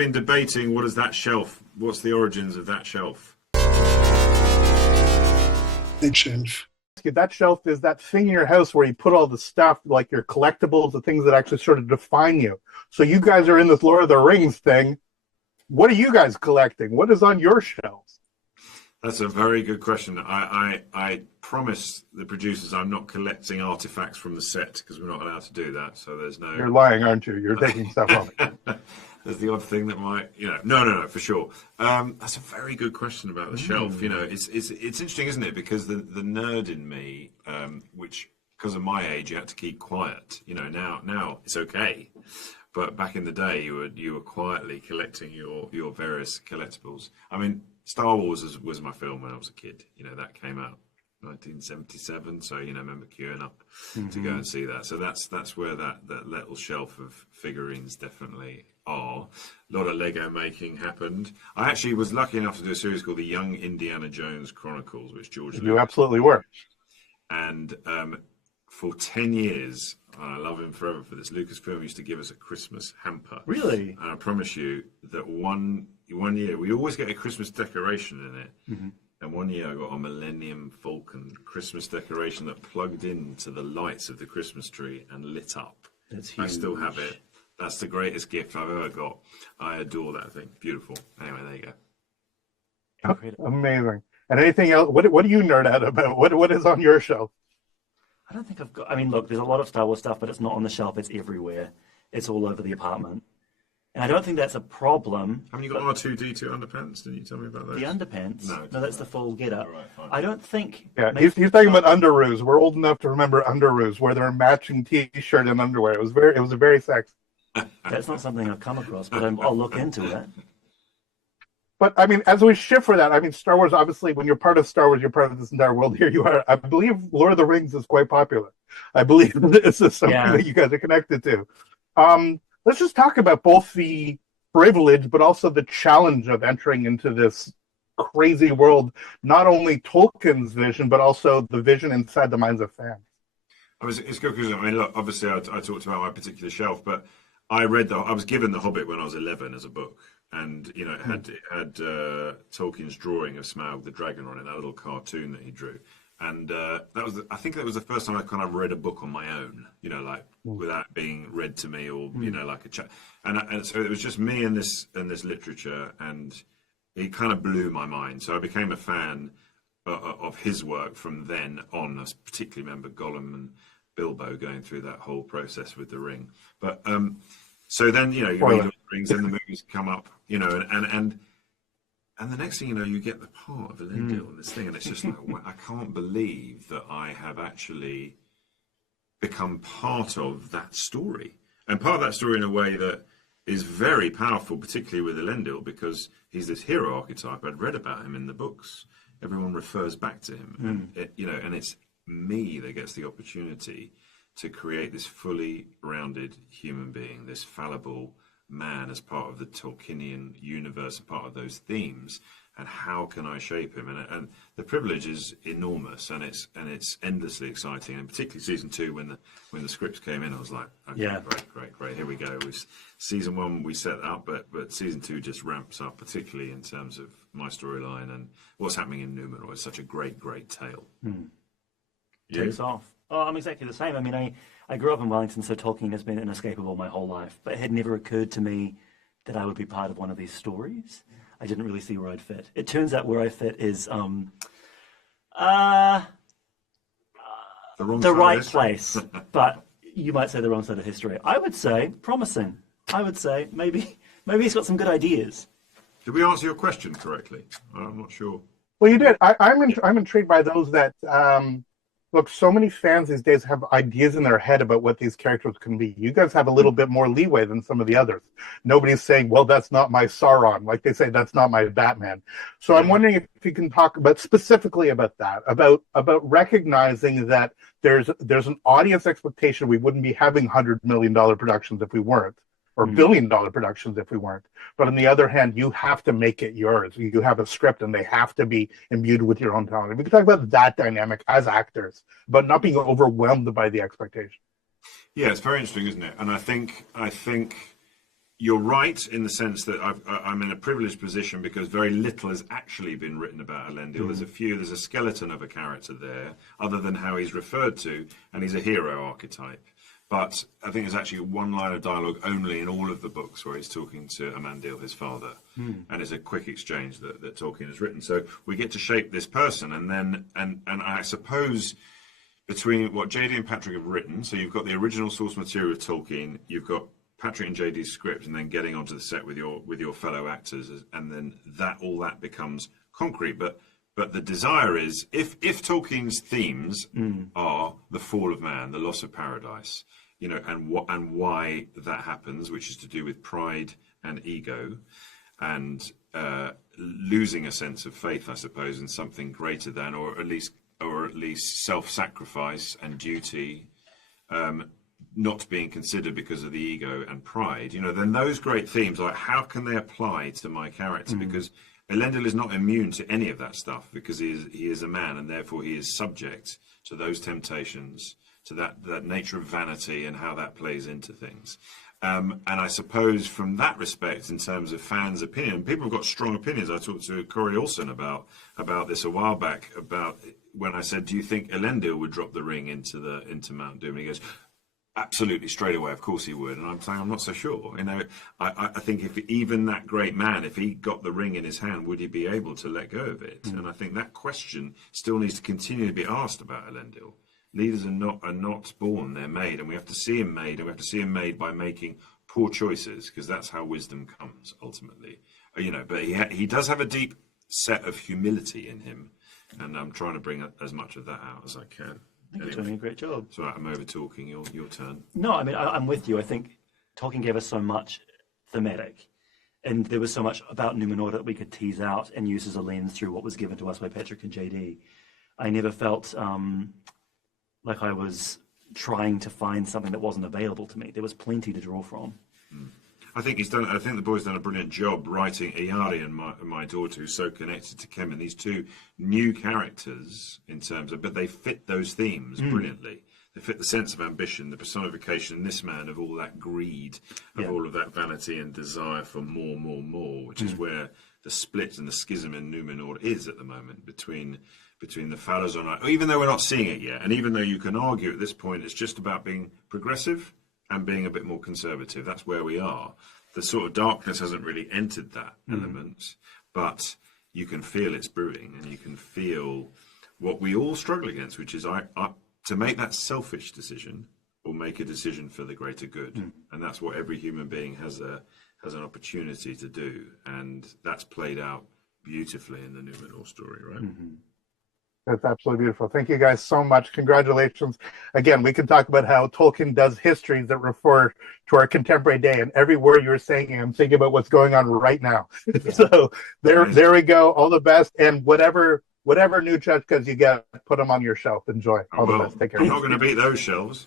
been debating what's the origins of that shelf? Big shelf. That shelf is that thing in your house where you put all the stuff, like your collectibles, the things that actually sort of define you. So you guys are in this Lord of the Rings thing. What are you guys collecting? What is on your shelves? That's a very good question. I promise the producers I'm not collecting artifacts from the set because we're not allowed to do that. So there's no. You're lying, aren't you? You're taking stuff off. There's the odd thing that might, no, for sure. That's a very good question about the shelf. It's interesting, isn't it? Because the nerd in me, which because of my age, you had to keep quiet. Now it's okay. But back in the day, you were quietly collecting your various collectibles. I mean, Star Wars was my film when I was a kid. That came out 1977. So remember queuing up to go and see that. So that's where that little shelf of figurines definitely are. A lot of Lego making happened. I actually was lucky enough to do a series called The Young Indiana Jones Chronicles, which George You absolutely were. And for 10 years, I love him forever for this, Lucasfilm used to give us a Christmas hamper. Really? And I promise you that one year, we always get a Christmas decoration in it. Mm-hmm. And one year I got a Millennium Falcon Christmas decoration that plugged into the lights of the Christmas tree and lit up. That's huge. I still have it. That's the greatest gift I've ever got. I adore that thing. Beautiful. Anyway, there you go. Oh, amazing. And anything else? What do you nerd out about? What is on your shelf? I don't think I've got. I mean, look, there's a lot of Star Wars stuff, but it's not on the shelf. It's everywhere. It's all over the apartment, and I don't think that's a problem. Haven't you got R2D2 underpants? Didn't you tell me about those? The underpants? No, that's the full get-up. Right, I don't think. Yeah, he's talking about underoos. We're old enough to remember underoos, where they're matching T-shirt and underwear. It was very sexy. That's not something I've come across, but I'll look into it. But I mean, as we shift for that, I mean, Star Wars, obviously, when you're part of Star Wars, you're part of this entire world. Here you are. I believe Lord of the Rings is quite popular. I believe this is something that you guys are connected to. Let's just talk about both the privilege, but also the challenge of entering into this crazy world. Not only Tolkien's vision, but also the vision inside the minds of fans. It's good because, I mean, look, obviously I talked about my particular shelf, but I was given The Hobbit when I was 11 as a book. And it had Tolkien's drawing of Smaug the dragon on it, that little cartoon that he drew, and I think that was the first time I kind of read a book on my own, without being read to me or like a chat, and so it was just me and this literature, and it kind of blew my mind. So I became a fan of his work from then on. I particularly remember Gollum and Bilbo going through that whole process with the ring, but. So then, you read all the rings and the movies come up, and the next thing you know, you get the part of Elendil and this thing, and it's just like, well, I can't believe that I have actually become part of that story. And part of that story in a way that is very powerful, particularly with Elendil, because he's this hero archetype. I'd read about him in the books. Everyone refers back to him, and it's me that gets the opportunity to create this fully rounded human being, this fallible man as part of the Tolkienian universe, and part of those themes. And how can I shape him? And the privilege is enormous, and it's endlessly exciting. And particularly season 2, when the scripts came in, I was like, okay, yeah, great, here we go. Season 1 we set up, but season 2 just ramps up, particularly in terms of my storyline and what's happening in Numenor. It's such a great takle. Takes off. Oh, I'm exactly the same. I mean, I grew up in Wellington, so Tolkien has been inescapable my whole life. But it had never occurred to me that I would be part of one of these stories. I didn't really see where I'd fit. It turns out where I fit is the right place. But you might say the wrong side of history. I would say promising. I would say maybe he's got some good ideas. Did we answer your question correctly? I'm not sure. Well, you did. I'm intrigued by those that. Look, so many fans these days have ideas in their head about what these characters can be. You guys have a little bit more leeway than some of the others. Nobody's saying, well, that's not my Sauron. Like they say, that's not my Batman. So I'm wondering if you can talk about specifically about that, about recognizing that there's an audience expectation. We wouldn't be having $100 million productions if we weren't, or $1 billion productions if we weren't. But on the other hand, you have to make it yours. You have a script and they have to be imbued with your own talent. We can talk about that dynamic as actors, but not being overwhelmed by the expectation. Yeah, it's very interesting, isn't it? And I think you're right in the sense that I'm in a privileged position because very little has actually been written about Elendil. There's a skeleton of a character there, other than how he's referred to, and he's a hero archetype. But I think there's actually one line of dialogue only in all of the books where he's talking to Amandil, his father, and it's a quick exchange that Tolkien has written. So we get to shape this person, and I suppose between what JD and Patrick have written, so you've got the original source material of Tolkien, you've got Patrick and JD's script, and then getting onto the set with your fellow actors, and then all that becomes concrete. But the desire is, if Tolkien's themes are the fall of man, the loss of paradise, and why that happens, which is to do with pride and ego, and losing a sense of faith, I suppose, in something greater than, or at least self-sacrifice and duty, not being considered because of the ego and pride. Then those great themes, like how can they apply to my character? Because Elendil is not immune to any of that stuff, because he is a man, and therefore he is subject to those temptations, to that nature of vanity and how that plays into things. And I suppose from that respect, in terms of fans' opinion, people have got strong opinions. I talked to Corey Olsen about this a while back, about when I said, do you think Elendil would drop the ring into Mount Doom? And he goes, absolutely, straight away, of course he would. And I'm saying, I'm not so sure. I think if even that great man, if he got the ring in his hand, would he be able to let go of it? And I think that question still needs to continue to be asked about Elendil. Leaders are not born, they're made, and we have to see him made, and we have to see him made by making poor choices, because that's how wisdom comes ultimately. But he does have a deep set of humility in him, and I'm trying to bring as much of that out as I can. I think you're doing a great job. So I'm over talking. Your turn. No, I mean, I'm with you. I think Tolkien gave us so much thematic, and there was so much about Numenor that we could tease out and use as a lens through what was given to us by Patrick and JD. I never felt like I was trying to find something that wasn't available to me. There was plenty to draw from. I think the boy's done a brilliant job writing Iari and my daughter, who's so connected to Kemen. These two new characters in terms of, but they fit those themes brilliantly. They fit the sense of ambition, the personification in this man of all that greed, of all of that vanity and desire for more, which is where the split and the schism in Numenor is at the moment between the Farazon, even though we're not seeing it yet, and even though you can argue at this point it's just about being progressive and being a bit more conservative. That's where we are. The sort of darkness hasn't really entered that element, but you can feel it's brewing, and you can feel what we all struggle against, which is to make that selfish decision or make a decision for the greater good. And that's what every human being has an opportunity to do, and that's played out beautifully in the Numenor story, right? That's absolutely beautiful. Thank you guys so much. Congratulations. Again, we can talk about how Tolkien does histories that refer to our contemporary day, and every word you're saying, I'm thinking about what's going on right now. So there we go. All the best, and whatever new Chutkas you get, put them on your shelf. Enjoy. All the best. Take care. I'm not going to beat those shelves.